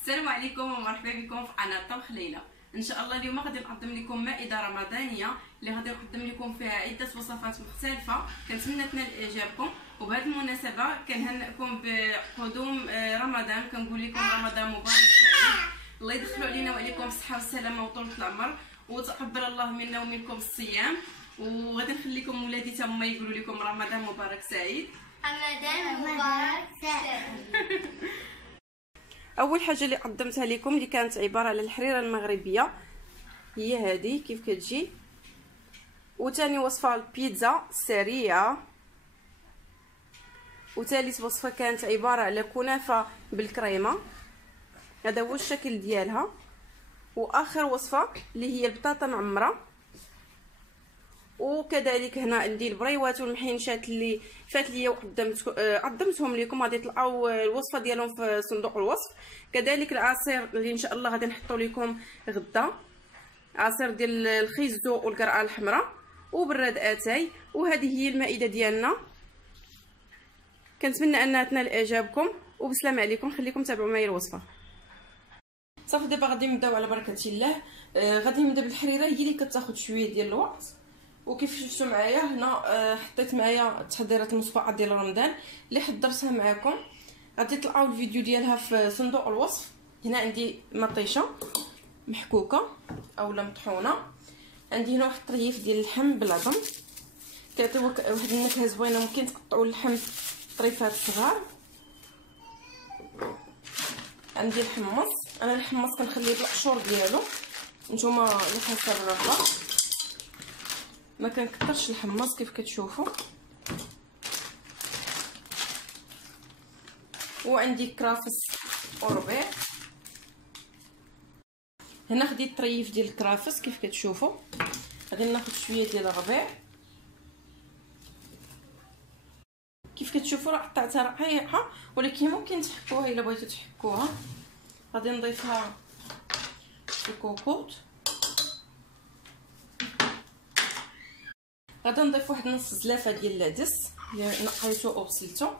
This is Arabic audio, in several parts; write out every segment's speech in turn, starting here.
السلام عليكم ومرحبا بكم في قناه طبخ ليلى. ان شاء الله اليوم غادي نقدم لكم مائده رمضانيه اللي غادي نقدم لكم فيها عده وصفات مختلفه. كنتمنى تنال اعجابكم، وبهذه المناسبه كنهنئكم بقدوم رمضان. كنقول لكم رمضان مبارك سعيد، الله يدخلوا علينا وعليكم الصحه والسلامه وطولة العمر، وتقبل الله منا ومنكم الصيام. وغادي نخليكم ولادي تا هما يقولوا لكم رمضان مبارك سعيد. رمضان مبارك سعيد. اول حاجه اللي قدمتها لكم اللي كانت عباره على الحريره المغربيه، هي هذه كيف كتجي. وثاني وصفه البيتزا سريعه. وثالث وصفه كانت عباره على كنافه بالكريمه، هذا هو الشكل ديالها. واخر وصفه اللي هي البطاطا معمره. وكذلك هنا عندي البريوات والمحينشات اللي فات ليا وقدمتهم لكم. غادي تلقاو الوصفه ديالهم في صندوق الوصف. كذلك العصير اللي ان شاء الله غادي نحطو لكم غدا، عصير ديال الخيزو والقرعه الحمراء وبراد اتاي. وهذه هي المائده ديالنا، كنتمنى انها تنال اعجابكم. وبسلام عليكم، خليكم تابعوا معايا الوصفه. صافي دابا غادي نبداو على بركه الله. غادي نبدا بالحريره، هي اللي كتاخذ شويه ديال الوقت. وكيف شفتوا معايا هنا حطيت معايا تحضيرات المصفعات ديال رمضان اللي حضرتها معكم. غادي تلقاو الفيديو ديالها في صندوق الوصف. هنا عندي مطيشه محكوكه اولا مطحونه، عندي هنا واحد الطريف ديال اللحم بالعظم كيعطيو واحد النكهه زوينه. ممكن تقطعوا اللحم طريفات صغار. عندي الحمص، انا الحمص كنخليه بالقشور ديالو، نتوما على حسب الرغبه. ما كنكثرش الحمص كيف كتشوفوا. وعندي كرافس وربيع. هنا خديت طريف ديال الكرافس كيف كتشوفوا. غادي ناخذ شويه ديال الربيع كيف كتشوفوا. راه قطعتها رقيقه، ولكن ممكن تحكوها الا بغيتو تحكوها. غادي نضيفها في كوكوط. غادي نضيف واحد نص زلافه ديال العدس اللي نقيتو وغسلتو.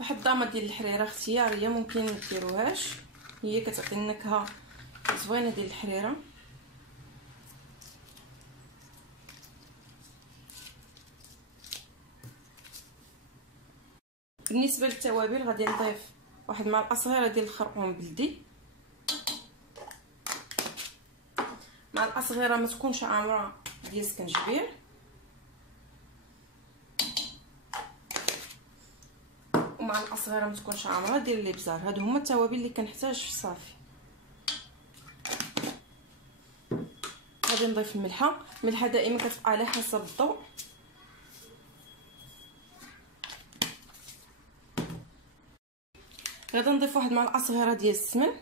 واحد الضامه ديال الحريره اختياريه، ممكن مديروهاش، هي كتعطي النكهه زوينه ديال الحريره. بالنسبه للتوابل غادي نضيف واحد معلقه صغيره ديال الخرقوم بلدي، معلقه صغيره ما تكونش عامره ديال السكنجبير، ومعلقه صغيره ما تكونش عامره ديال الابزار. هادو هما التوابل اللي كنحتاج في الصافي. غادي نضيف الملحه دائما كتبقى على حسب الضوء. غادي نضيف واحد معلقه صغيره ديال السمن.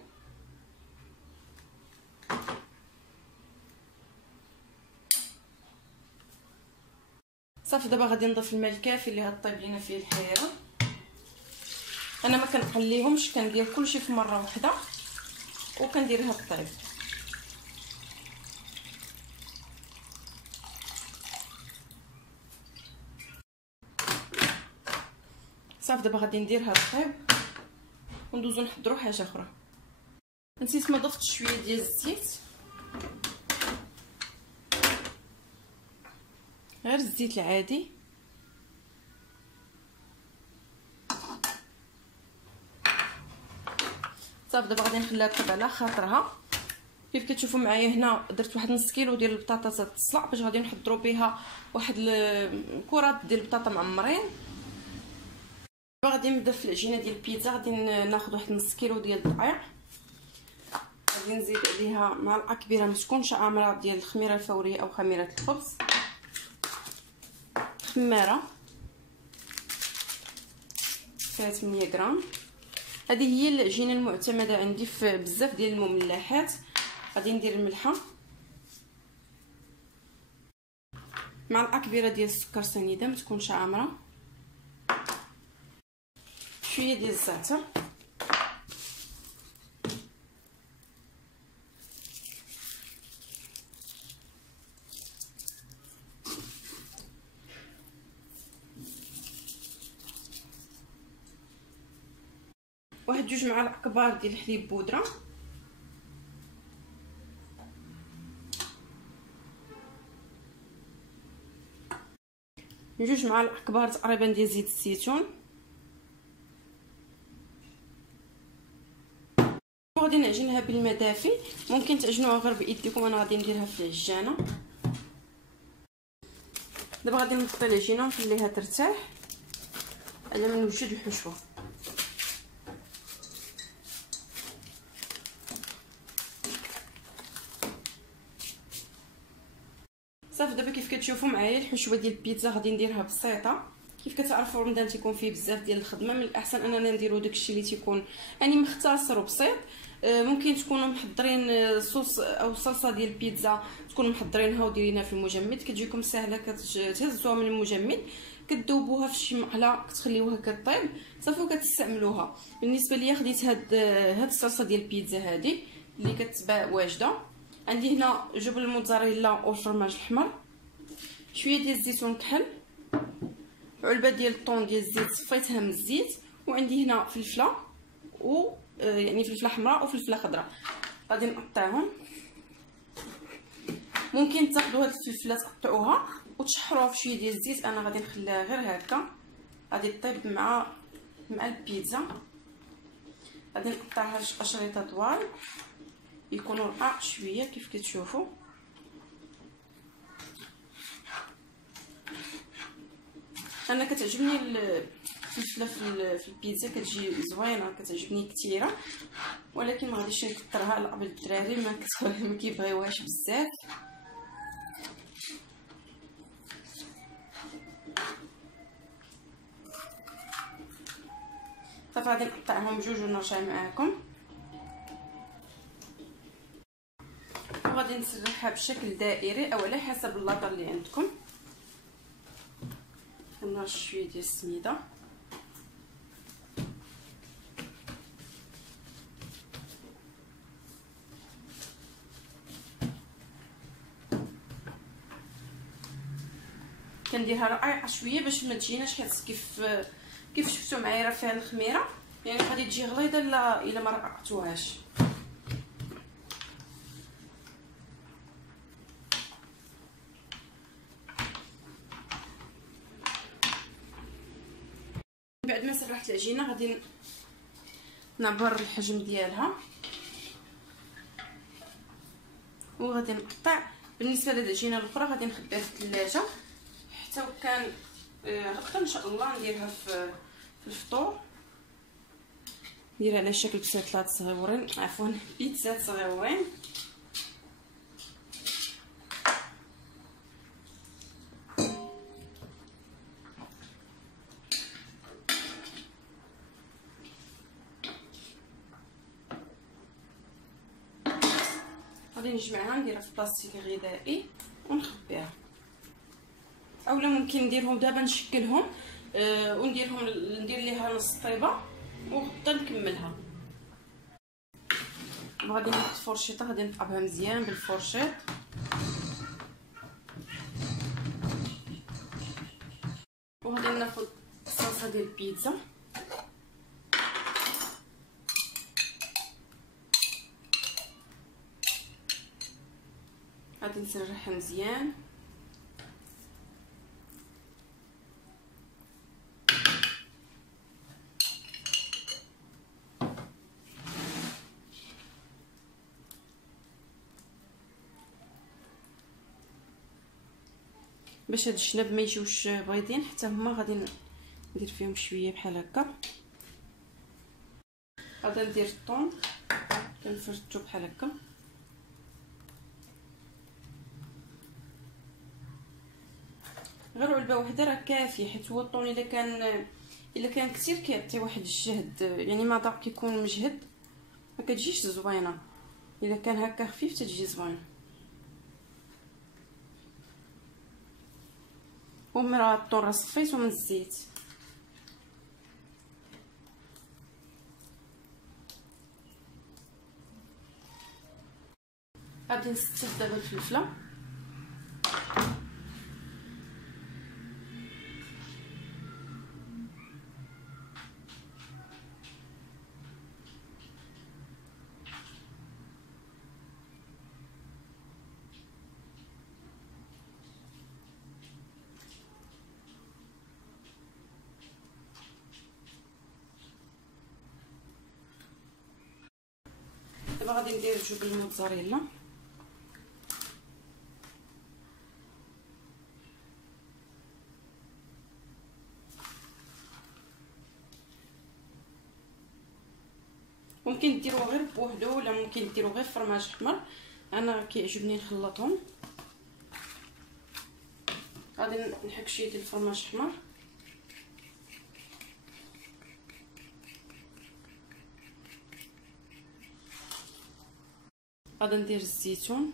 صافي دابا غادي نضيف الماء الكافي اللي غطيب لينا فيه الحريره. انا ما كنقليهمش، كندير كلشي في مره واحده وكنديرها الطيب. صافي دابا غادي نديرها الطيب وندوزو نحضروا حاجه اخرى. نسيت ما ضفت شويه ديال الزيت، غير الزيت العادي. صافي دابا غادي نخليها تطيب على خاطرها. كيف كتشوفوا معايا هنا درت واحد نص كيلو ديال البطاطا تصلع باش غادي نحضروا بها واحد الكرات ديال البطاطا معمرين. دابا غادي نبدا في العجينه ديال البيتزا. غادي ناخذ واحد نص كيلو ديال الدقيق، غادي نزيد عليها معلقه كبيره ما تكونش عامره ديال الخميره الفوريه او خميره الخبز، خماره فيها 8 غرام. هذه هي العجينه المعتمده عندي في بزاف ديال المملحات. غادي ندير الملحه، معلقه كبيره ديال السكر سنيده ما تكونش عامره، شويه ديال الزعتر، واحد 2 معالق كبار ديال الحليب بودره، جوج معالق كبار تقريبا ديال زيت الزيتون، غادي نعجنها بالماء دافي. ممكن تعجنوها غير بايديكم، انا غادي نديرها في العجانه. دابا غادي نحط العجينه ونخليها ترتاح على ما نوجد الحشوه. صافي دابا كيف كتشوفوا معايا الحشوه ديال البيتزا غادي نديرها بسيطه. كيف كتعرفوا رمضان تيكون فيه بزاف ديال الخدمه، من الاحسن اننا نديرو داكشي اللي تيكون يعني مختصر وبسيط. ممكن تكونوا محضرين صوص او صلصه ديال البيتزا، تكونوا محضرينها وديرينها في المجمد، كتجيكم سهله. كتهزوها من المجمد، كتذوبوها في شي مقله، كتخليوها كطيب صافي وكتستعملوها. بالنسبه ليا خديت هاد الصلصه ديال البيتزا هذه اللي كتباع واجده. عندي هنا جبن الموتزاريلا والفرماج الاحمر، شويه ديال الزيتون كحل، علبه ديال الطون ديال الزيت صفيتها من الزيت، وعندي هنا فلفله يعني فلفله حمراء وفلفله خضراء غادي نقطعهم. ممكن تاخذوا هاد الفلفله تقطعوها وتشحروها في شويه ديال الزيت، انا غادي نخليها غير هكا، غادي طيب مع البيتزا. غادي نقطعها اشرطه طوال يكونوا رقاق شويه كيف كتشوفوا. انا كتعجبني الفلفله في البيتزا، كتجي زوينه، كتعجبني كثيره، ولكن ما غاديش نكثرها على قبل الدراري ما كيبغيوهاش بزاف. صافي غادي نقطعهم بجوج ونرجع معاكم. وغادي نسرحها بشكل دائري او على حسب اللاطه اللي عندكم. نرش شويه ديال السميده، كنديرها رقيقه شويه باش ما تجيناش حيت كيف شفتوا معايا راه فيها الخميره، يعني غادي تجي غليظه الا ما رققتوهاش. بعد ما سرحت العجينه غادي نعبر الحجم ديالها وغادي نقطع. بالنسبه للعجينه الاخرى غادي نخبيها في الثلاجه حتى وكان غدا ان شاء الله نديرها في الفطور. نديرها على شكل بسيطلات صغيورين، عفوا بيتزات صغيورين. غادي نجمعها نديرها في بلاستيك غذائي ونخبيها، اولا ممكن نديرهم دابا نشكلهم ندير ليها نص طيبه وغدا نكملها. غادي ناخذ فرشيطه، غادي نطابها مزيان بالفرشيط. وغادي ناخذ الصلصه ديال البيتزا، غادي نسرحها مزيان. باش هاد الشنب ما يجيوش بيضين حتى هما، غادي ندير فيهم شويه بحال هكا. غادي ندير الطون كنفرتو بحال هكا. غير علبه وحده راه كافيه، حيت هو الطون الا كان كثير كيعطي واحد الجهد، يعني مذاق كيكون مجهد ما كتجيش زوينه. الا كان هكا خفيف تتجي زوينه. ومرا الطون راه صفيتو من الزيت. غادي نستف دابا الفلفله، دابا غادي ندير جوج الموتزاريلا. ممكن ديروه غير بوحدو ولا ممكن ديروه غير فرماج احمر، انا كيعجبني نخلطهم. غادي نحك شويه ديال الفرماج احمر، غادي ندير الزيتون،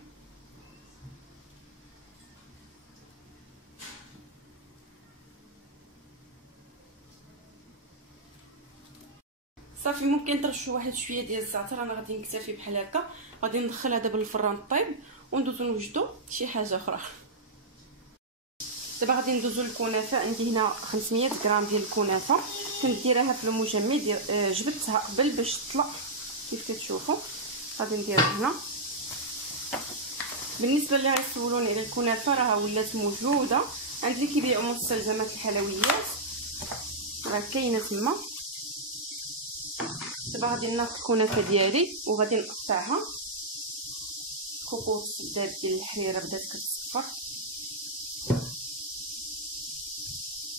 صافي. ممكن ترشوا واحد شويه ديال الزعتر، انا غادي نكتفي بحال هكا. غادي ندخلها دابا للفران طيب وندوزو نوجدو شي حاجه اخرى. دابا غادي ندوزو للكنافه. عندي هنا 500 غرام ديال الكنافه، كنديرها في المجمد. جبدتها قبل باش تطلق كيف كتشوفوا. غادي نديرها هنا. بالنسبه اللي غيسولوني على الكنافه راها ولات موجوده عند اللي كيبيعوا مستلزمات الحلويات، راه كاينه تما. دابا غادي ناخذ الكنافه ديالي وغادي نقطعها. كوكوط بدات ديال الحريره بدات كتصفر،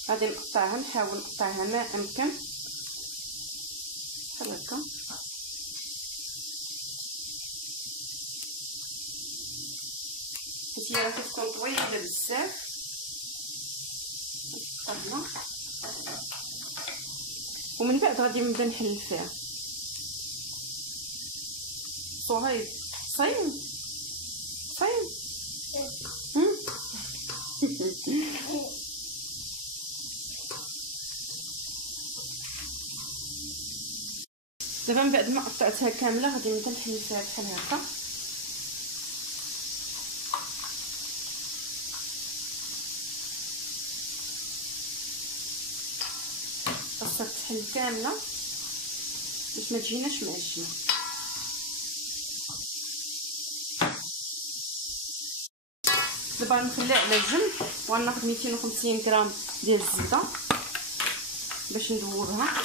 غادي نقطعها. نحاول نقطعها ما امكن بحال هكا. حيت هي راه كتكون طويله بزاف. نقطعها ومن بعد غادي نبدا نحل فيها. صهيب صايم صايم. دابا من بعد ما قطعتها كامله غادي نبدا نحل فيها بحال هكا. خاصها تحل كامله باش ما تجيناش معجنه. دابا نخليها على جنب وغناخذ 250 غرام ديال الزبده باش ندوبها.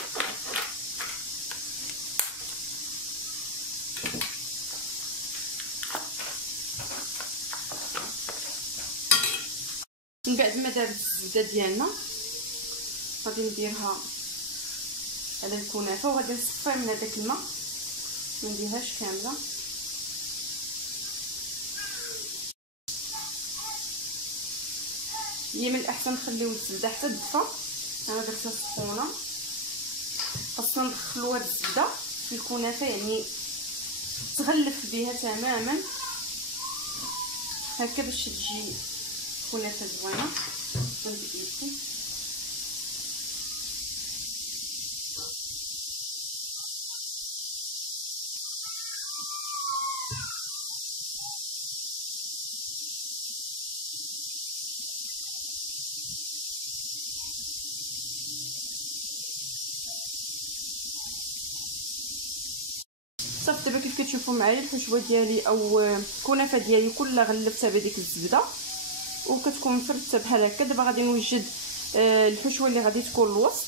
من بعد ما دابت الزبده ديالنا غادي نديرها على الكنافه وغادي نصفي من هذاك الماء، ما نديرهاش كامله. هي من الاحسن نخليو الزبده حتى تدفى. انا درتها سخونه. خاصنا ندخلوا هاد الزبده في الكنافه، يعني تغلف بها تماما هكا باش تجي كنافه زوينه. بيديكم صافي. دابا كيف كتشوفوا معايا الحشوه ديالي او الكنافه ديالي كلها غلفتها بديك الزبده وكتكون مفرته بحال هكا. دابا غادي نوجد الحشوه اللي غادي تكون الوسط.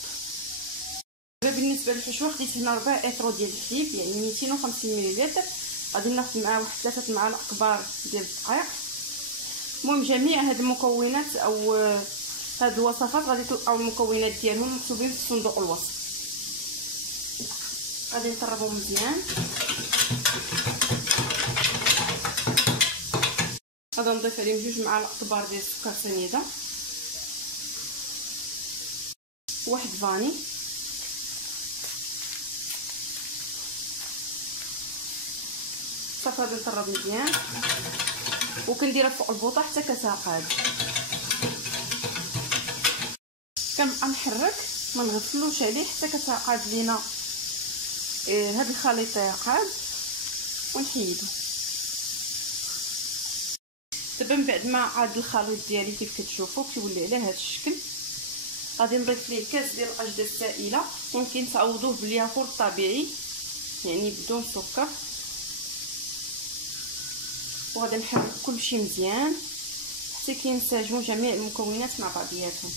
دابا بالنسبه للحشوه خديت هنا 4 اطرو ديال الحليب، يعني 250 ملل. غادي ناخذ معاه واحد 3 معالق كبار ديال الدقيق. المهم جميع هاد المكونات او هاد الوصفات غادي تلقاو المكونات ديالهم مكتوبين في صندوق الوصف. غادي نطربو مزيان. غادي نضيف عليهم 2 معالق كبار ديال السكر سنيده، واحد فاني، صافي. غادي نطرب مزيان وكنديرها فوق البوطه حتى كتعقد. كنبقى نحرك ما نغفلوش عليه حتى كتعقد لينا هاد الخليط يعقد ونحيدو. دابا من بعد ما عاد الخليط ديالي كيف كتشوفوا كيولي على هذا الشكل، غادي نضيف ليه كاس ديال الاجده السائله. ممكن تعوضوه بالياغورت الطبيعي يعني بدون سكر. وغادي نحرك كلشي مزيان حتى كينسجموا جميع المكونات مع بعضياتهم.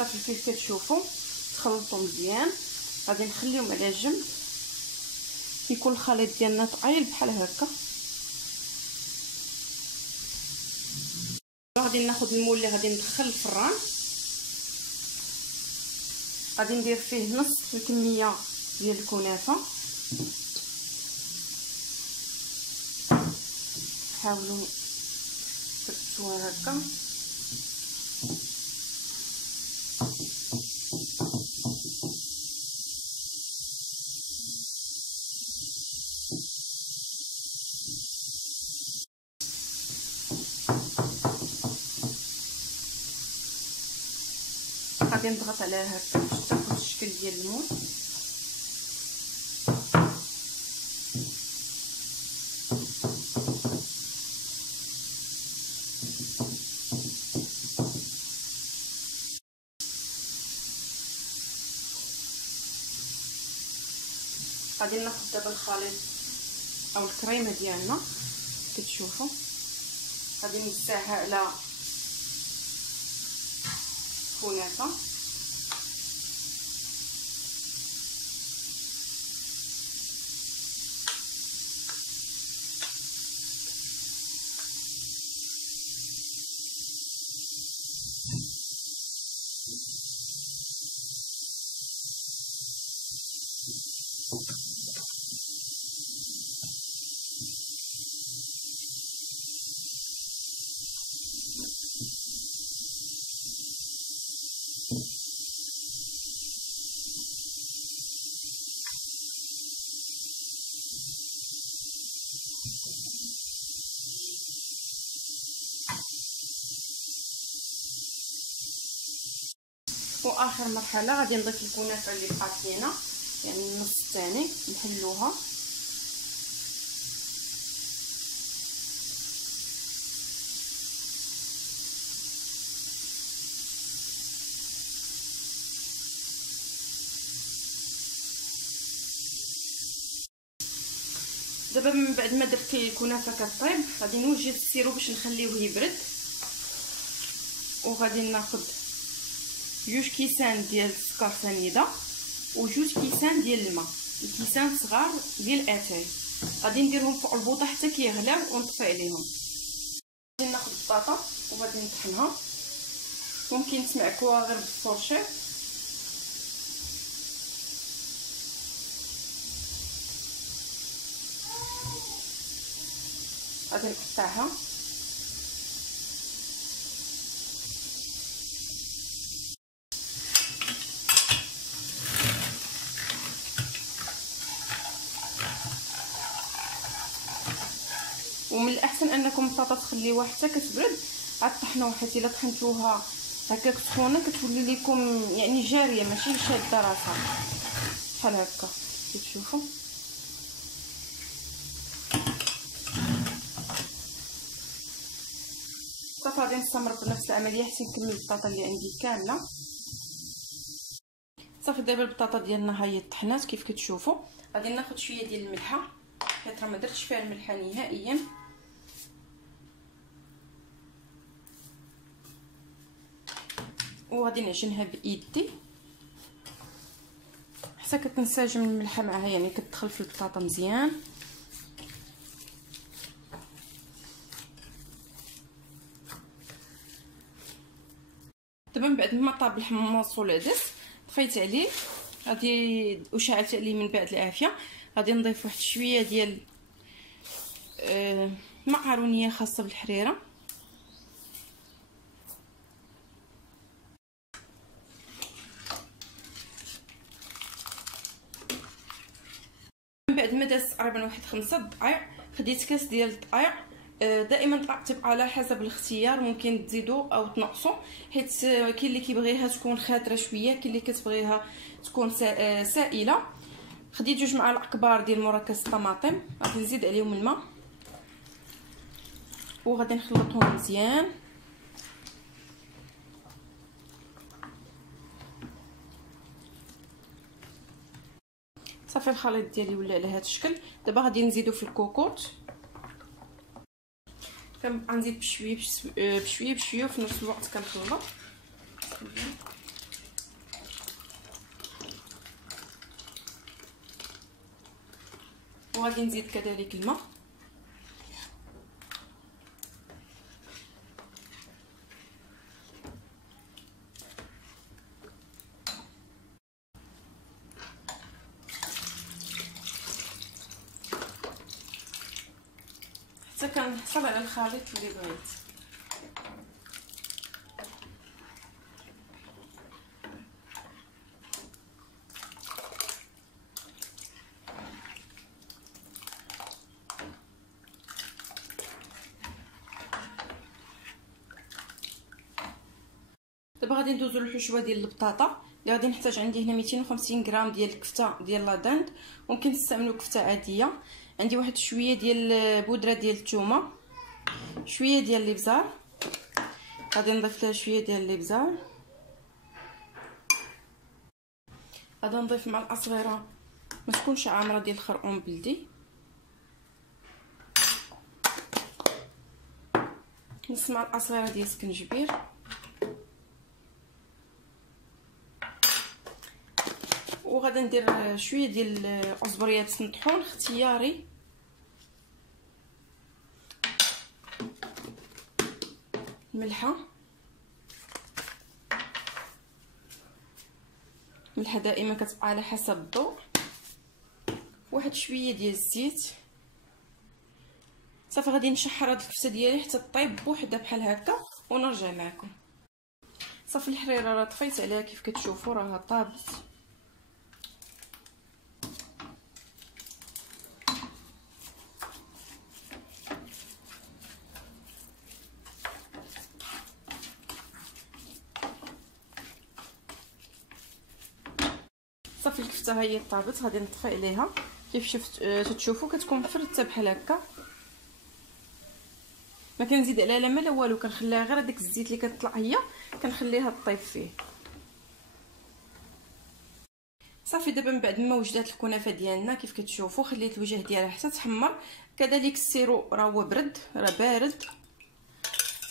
صافي كيف كتشوفوا تخلطوا مزيان. غادي نخليهم على جنب يكون الخليط ديالنا طايل بحال هكا. غادي ناخذ المول اللي غادي ندخل الفران، غادي ندير فيه نص الكميه ديال الكنافه. حاولوا تفتوها هكا. غادي نضغط عليها هكا باش تاخذ الشكل ديال المول. غادي ناخذ دابا الخليط او الكريمه ديالنا كتشوفوا، غادي نوزعها على كنافه. واخر مرحله غادي نضيف الكنافه اللي بقات لينا، يعني النص الثاني نحلوها. دابا من بعد ما درت الكنافه كطيب غادي نوجد السيرو باش نخليوه يبرد، وغادي ناخذ 2 كيسان ديال السكر سنيده و2 كيسان ديال الماء، الكيسان صغار ديال اتاي. غادي نديرهم فوق البوطه حتى كيغلاو ونطفي عليهم. غادي ناخذ البطاطا وغادي نطحنها، ممكن تسمعكوها غير بالفورشيط. غادي نقطعها ومن الاحسن انكم البطاطا تخليوها حتى كتبرد عاد طحنوها، حيت الا طحنتوها هكاك سخونه كتولي لكم يعني جاريه ماشي شاده راسها بحال هكا كتشوفوا. صافي غادي نستمر بنفس العمليه حتى نكمل البطاطا اللي عندي كامله. صافي دابا البطاطا ديالنا ها هي طحنات كيف كتشوفوا. غادي ناخذ شويه ديال الملحه حيت راه ما درتش فيها الملحه نهائيا. وغادي نعجنها بايدي حتى كتنسجم الملحه معها، يعني كتدخل في البطاطا مزيان. دابا من بعد ما طاب الحمص والعدس طفيت عليه، غادي وشعلت عليه من بعد العافيه. غادي نضيف واحد شويه ديال معرونيه خاصه بالحريره، من بعد ما دازت تقريبا واحد 5 دقائق خديت كاس ديال الدقيق. دائما تبقى على حسب الاختيار، ممكن تزيدوا او تنقصوا حيت كاين اللي كيبغيها تكون خاطره شويه، كاين اللي كتبغيها تكون سائله. خديت 2 معالق كبار ديال مركز الطماطم، غادي نزيد عليهم الماء وغادي نخلطهم مزيان. صافي الخليط ديالي ولا على هذا الشكل. دابا غادي نزيدو في الكوكوط، كنبقى نزيد بشويه بشويه بشويه وفي نفس الوقت كنخلط. وغادي نزيد كذلك الماء. حتى كنحصل على الخليط اللي بغيت. دابا غادي ندوزو للحشوه ديال البطاطا اللي غادي نحتاج. عندي هنا 250 غرام ديال الكفته ديال لانداند، ممكن تستعملوا كفته عاديه. عندي واحد شويه ديال بودره ديال الثومه، شويه ديال الابزار، غادي نضيف لها شويه ديال الابزار. غادي نضيف معلقه صغيره ما تكونش عامره ديال الخرقوم بلدي، نص معلقه صغيره ديال السكنجبير، وغادي ندير شويه ديال عزبريات مطحون اختياري، ملحه دائما كتبقى على حسب الضوء، واحد شويه ديال الزيت. صافي غادي نشحر هاد الكفته ديالي حتى طيب بوحدها بحال هكا ونرجع معكم. صافي الحريره راه طفيت عليها كيف كتشوفوا راها طابت. صافي الكفته ها هي طابت، غادي نطفي عليها. كيف تشوفوا كتكون مفرته بحال هكا، ما كنزيد عليها لا ما لا والو، كنخليها غير هذاك الزيت اللي كتطلع هي كنخليها طيب فيه. صافي دابا من بعد ما وجدات الكنافه ديالنا كيف كتشوفوا خليت الوجه ديالها حتى تحمر. كذلك السيرو راه هو برد، راه بارد.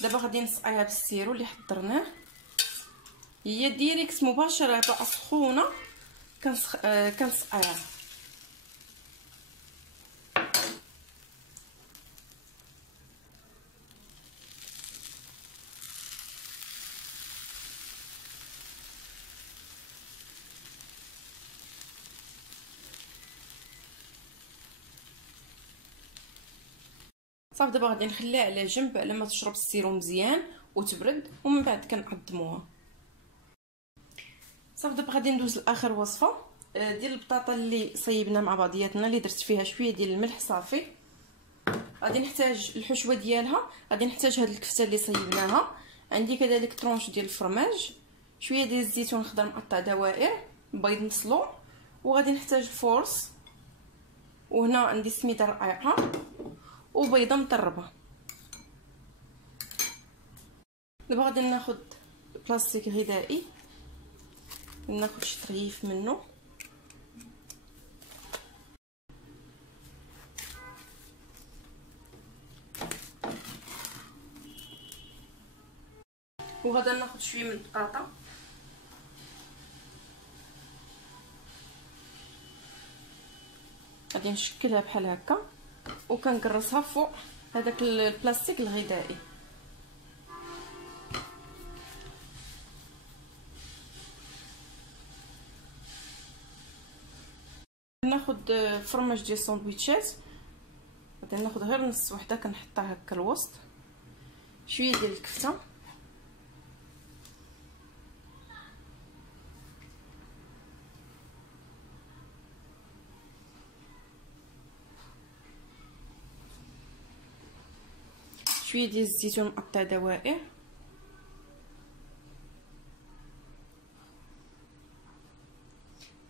دابا غادي نسقيها بالسيرو اللي حضرناه، هي ديريكت مباشره باقا سخونه كنسقيها. صافي دابا غادي نخليها على جنب على ما تشرب السيرو مزيان وتبرد، ومن بعد كنقدموها. صافي دابا غادي ندوز لاخر وصفه ديال البطاطا اللي صيبنا مع بعضياتنا، اللي درت فيها شويه ديال الملح صافي. غادي نحتاج الحشوه ديالها، غادي نحتاج هاد الكفته اللي صيبناها. عندي كذلك طرونش ديال الفرماج، شويه ديال الزيتون خضر مقطع دوائر، بيض مسلوق، وغادي نحتاج الفورص، وهنا عندي سميده رقيقه وبيضه مطربه. دابا غادي ناخذ بلاستيك غذائي، ناخذ شي طريف منه، وغادي ناخذ شويه من البطاطا، غادي نشكلها بحال هكا وكنقرصها فوق هذاك البلاستيك الغذائي. ناخذ فرماج ديال الساندويتشات، غادي ناخذ غير نص وحده كنحطها هكا الوسط، شويه ديال الكفته، شويه ديال الزيتون مقطع دوائر،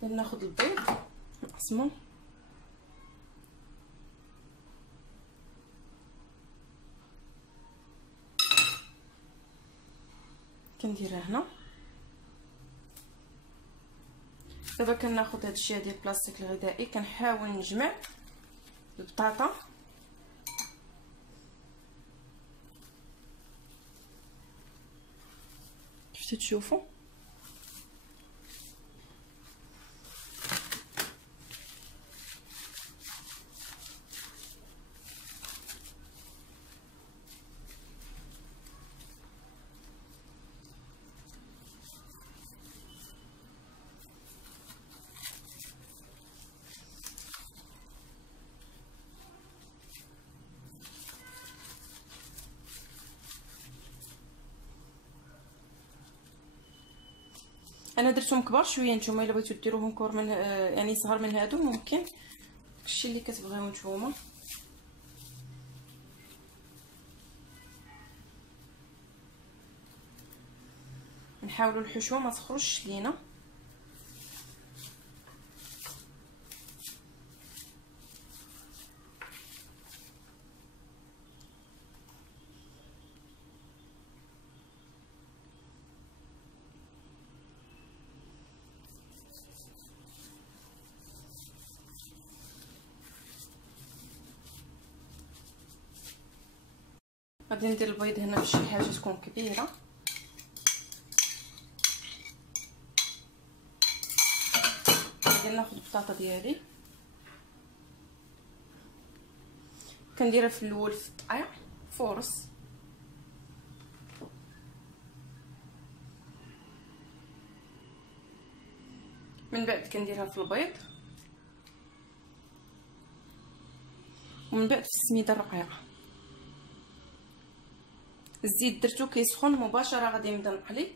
ناخذ البيض نقسمو، كنديرها هنا. دابا كناخذ هاد الشيء ديال البلاستيك الغذائي، كنحاول نجمع البطاطا كيف تشوفوا. انا درتهم كبار شويه، نتوما الا بغيتو ديروهم كبر من يعني صغر من هادو ممكن، داكشي اللي كتبغيو نتوما. نحاولوا الحشوه ما تخرجش لينا. غادي ندير البيض هنا بشي حاجه تكون كبيره. غادي ناخذ البطاطا ديالي كنديرها في الاول في الدقيق فورس، من بعد كنديرها في البيض، ومن بعد في السميده الرقيقه. الزيت درتو كيسخن مباشره غادي نبدا نقلي.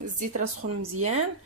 الزيت راه سخون مزيان،